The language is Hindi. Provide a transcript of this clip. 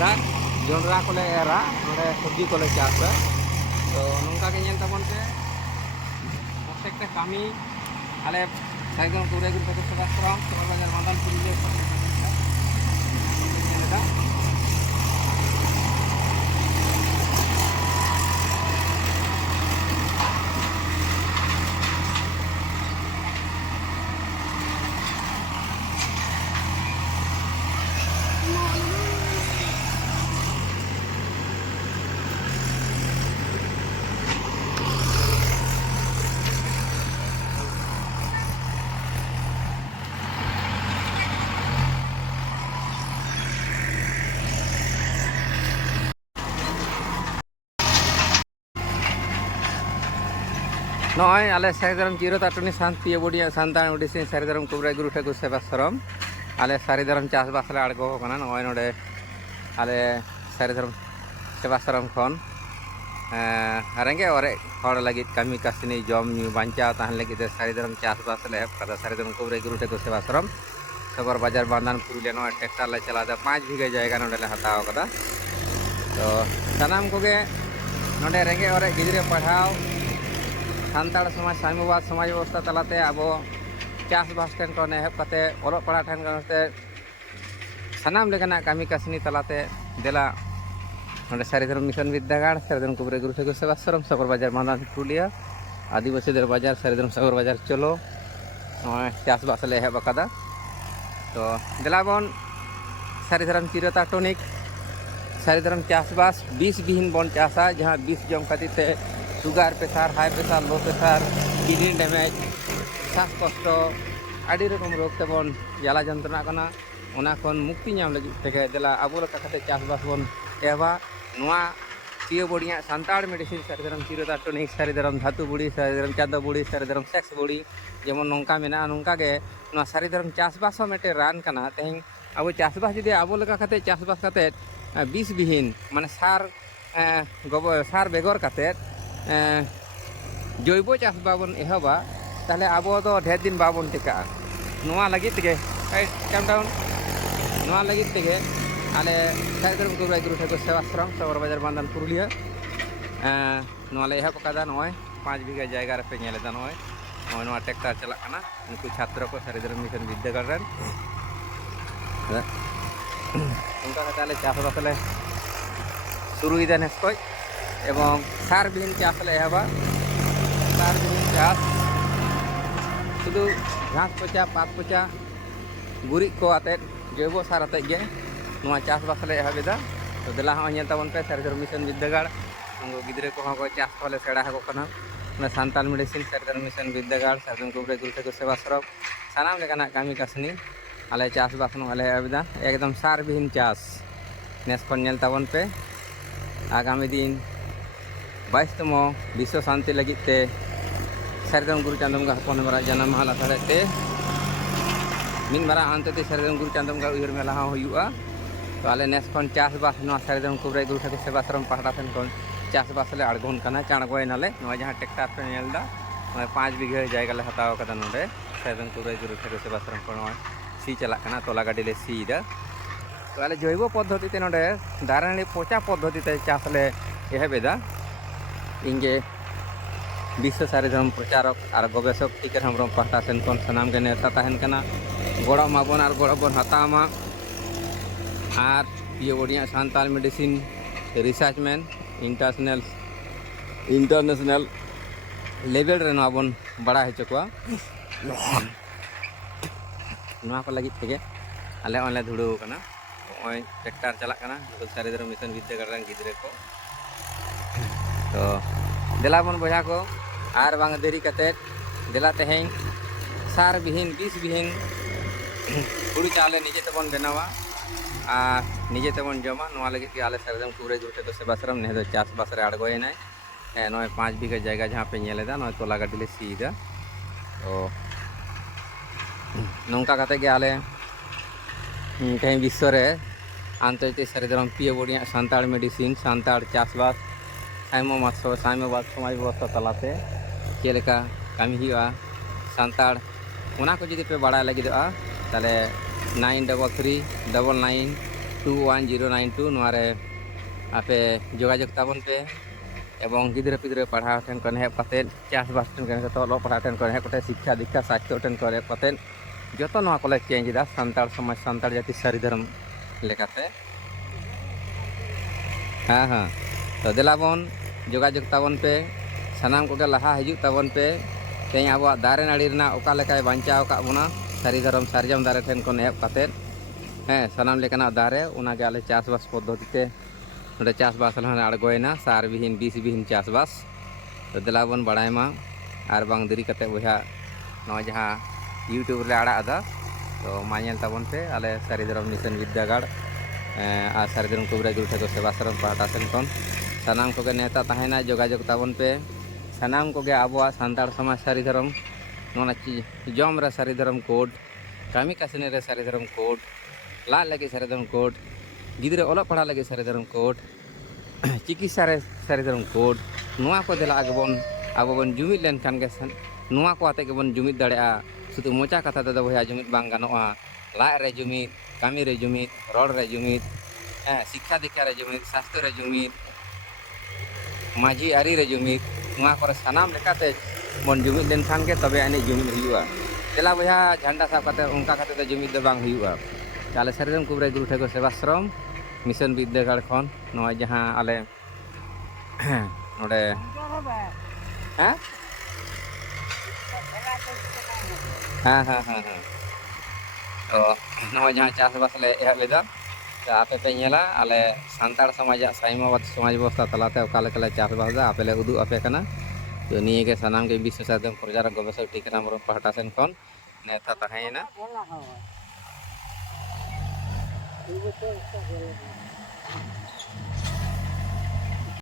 दा जोंडरा को ले एरा नोडे सब्जी को ले चासा तो नोंका के नेल तबन पे प्रत्येकटा कामी आले साइगन कुरे गुर पे सेवा करम तो बाजार बांधन पुरुलिया दा नॉय आले सारिदरम जीरो ताटुनी शांति बोडिया सांतान उडिसिन सारिदरम कुबरा गुरु ठेकु सेवा सरम आले सारिदरम चास बासले आड़गो कना नॉय नोडे आले सारिदरम सेवा सरम खन रेंगे ओरे हर लगी कमी कासिनी जम न्यू बांचा ताहन लगी सारिदरम चास बासले कदा सारिदरम कुबरा गुरु ठेकु सेवा सरम सबर बाजार बांधान पुरुलिया नॉय ट्रैक्टर ले चला दा 5 बीघा जायगा नोडे ले हताव कदा तो सनाम कोगे नोडे रेंगे ओरे गिदरे पढ़ाव सानताड़ समाज साम्यवाद समाज व्यवस्था तलाते अब चासबास ठेन को एहब कते ओलोग पढ़ा ठेन करते सानाम लेकाना कामी कासनी तलाते देला नोडे सारिधरम मिशन विद्यागार सारिधरम कुबरा गुरु ठेकु सेवा सरम सबर बाजार बांधान पुरुलिया आदिवासी दर बाजार सारिधरम सबर बाजार चलो चासबास ले एहब अकादा तो देला बन सारिधरम चिरता टॉनिक सारिधरम चासबास 20 बिहीन बन चासा जहाँ 20 जम खातिर सुगार प्रेसार हाई प्रेसार लो प्रेसार किडनी डैमेज श्वास कष्ट आदि रकम रोग तेबन जाला जंत्रणा कना ओना खन मुक्ति नाम लगी तेगे देला आबो लका खाते चासबास बन एबा नोआ पियो बोडिया सांताड़ मेडिसिन सारिधरम चिरता टॉनिक सारिधरम धातु बुड़ी सारिधरम चांदो बुड़ी सारिधरम सेक्स बुड़ी जेमन नोंका मेना नोंका गे नोआ सारिधरम चासबास मेटे रान कना तेहें आबो चासबास जुदि आबो लका खाते चासबास खाते 20 बिहीन माने सार बेगर खाते जैव चास बाबन एहबा ताहले आबो दो ढेर दिन बाबन टिका नोआ लगी तेगे काम डाउन नोआ लगी तेगे आले सारिधरम कुबरा गुरु ठेकु सेवा सरम सबर बाजार बांधान पुरुलिया नोआ ले एहब कदा नोय 5 बीघा जायगा रे पे नेलेदा नोय नोआ ट्रैक्टर चला कना उनको छात्र को सारिधरम मिशन विद्यागार रेन उनका ताले चासबास ले शुरू इदा नेसको एवं सार बिहीन चास ले एहबा सार बिहीन चास शुधु घास पचा पात पचा गुरी को आते जैव सार आते गे नोआ चासबास ले एहबेदा तो देला हो नेल ताबन पे सारिधरम मिशन विद्यागार उनको गिद्रे को को चास को ले सेड़ा हको कना ना सांताल मेडिसिन सारिधरम मिशन विद्यागार सारिधरम कुबरा गुरु ठेकु सेवा सरम सानाम लेकाना कामी कासनी आले चासबास नो आले एहबेदा एकदम सार बिहीन चास नेस खन नेल ताबन पे आगामी दिन 22तम विश्व शांति लगिते सारिधरम गुरु चांदमगा हपन मरा जन्म माह लासाड़ते मिन मारा अंतते सारिधरम गुरु चांदमगा उयर मेला हुआ तो आले नेस खन चासबास नोआ सारिधरम कुबरा गुरु ठेकु सेवा सरम पहाड़ा ठेन खन चासबास ले आड़गोन कना चाणगोयनाले नोआ जहाँ ट्रैक्टर पे नेलदा 5 बीघा जायगा ले हताव कदा नोडे सारिधरम कुबरा गुरु ठेकु सेवा सरम को सी चला कना तोला गाड़ी ले सीदा तो आले जैव पद्धति ते नोडे दारानी पोचा पद्धति ते चास ले एहबेदा इंगे विश्व सारिधरम प्रचारक और गवेषक टीकर हमरम पहटा सेन खन सनाम के नेता तहन कना गड़ माबन और गड़ बन हतामा और ये बढ़िया सांताल मेडिसिन रिसर्चमैन इंटरनेशनल लेवल रे नोआ बन बड़ा हो चुका नोआ को लगी तेगे आले ऑनलाइन धुड़ो कना ओय ट्रैक्टर चला कना सारिधरम मिशन विद्यागार रन गिद्रे को तो देला बन बजा को आर बांग देरी कते देला तेहें सार बिहीन 20 बिहीन हुड़ी चाले निजे तबन बनावा आ निजे तबन जमा नोआ लगे कि आले सारिधरम कुबरा गुरु ठेकु सेवा सरम ने दो चासबास रे आड़गोयनाय नय 5 बीघा जायगा जहाँ पे नेलेदा नय तोला गाड़ी ले सीदा तो नौका कते गे आले तेहें विश्व रे आंतर्जातिक सारिधरम पियो बोडिया सांताड़ मेडिसिन सांताड़ चासबास साम्यवाद समाज व्यवस्था तलाते चेलेका कामी हुआ सांताड़ ओना को जुदी पे बड़ा लगी ताले 93399 211092 नोरे आपे जोगाजोग ताबन पे एवं गिद्रे पिद्रे पढ़ाव ठेन कन हेब कते चासबास ठेन कन तो लो पढ़ाव ठेन कन हेब कते शिक्षा दीक्षा स्वास्थ्य ठेन कन हेब कते जतो नोआ कॉलेज चेंज दा सांताड़ समाज सांताड़ जाति सारी धर्म लेकाते हाँ हाँ तो देलाबन जोगाजोग ताबन पे सानाम को लहा हिजुग ताबन पे तेज अब दारे नाड़ी ओका लेकाय बांचाव का बोना सारी धर्म सारजम दारे ठेन कन हेब कते हाँ सानाम लेकाना दारे उनागे आले चासबास पद्धतिते नोडे चासबास लहन आड़गोयना सार विहीन बीस विहीन चासबास तो देलाबन बड़ायमा आर बांग देरी कते बहा नवा जहाँ यूट्यूब रे आड़ा दा तो मानेल ताबन पे आले सारी धर्म मिशन विद्यागार आ सारी धर्म कुबरा गुरु ठाकुर सेवाश्रम पाहटा सेन खन सानाम को नेता तहना जोगाजोग ताबन पे सानाम को आबोआ सान्ताड़ समाज सारी धर्म नोना जम रे सारी धर्म कोड कामी कासने रे सारी धर्म कोड ला लगे सारी धर्म कोड गिद्रे ओल पढ़ा लगे सारी धर्म कोड चिकित्सा रे सारी धर्म कोड नुआ को देला आगबन अब बन जुमिद लेन खान के नुआ को आते के बन जुमिद दाड़ेआ शुधु मोचा कथा ते बया जुमिद बांग गानोआ ला रे जुमिद कामी रे जुमिद रोड रे जुमिद शिक्षा दीक्षा रे जुमिद स्वास्थ्य रे जुमिद माझी आरी रे जुमिद नुआ को सानाम लेकाते बन जुमिद लेन खान के तबे आने जुमिद हुआ तेला बया झंडा साब कते उनका खाते ते जुमिद दे बांग हुआ आले सारी धर्म कुबरा गुरु ठाकुर सेवाश्रम मिशन विद्यागार खन नवा जहाँ आले नोडे हाँ हाँ हाँ हाँ हाँ तो नवा जहाँ चासबास ले एहब लेदा तो आपे पे नेला आले सान्ताड़ समाज साइमाबाद समाज व्यवस्था तलाते ओका लेका चासबास दा आपे ले उदु आपे कना तो निये के सानाम के विश्व साधन प्रचारक गवेषक टीकाराम पाहटा सेन खन नेता तहेना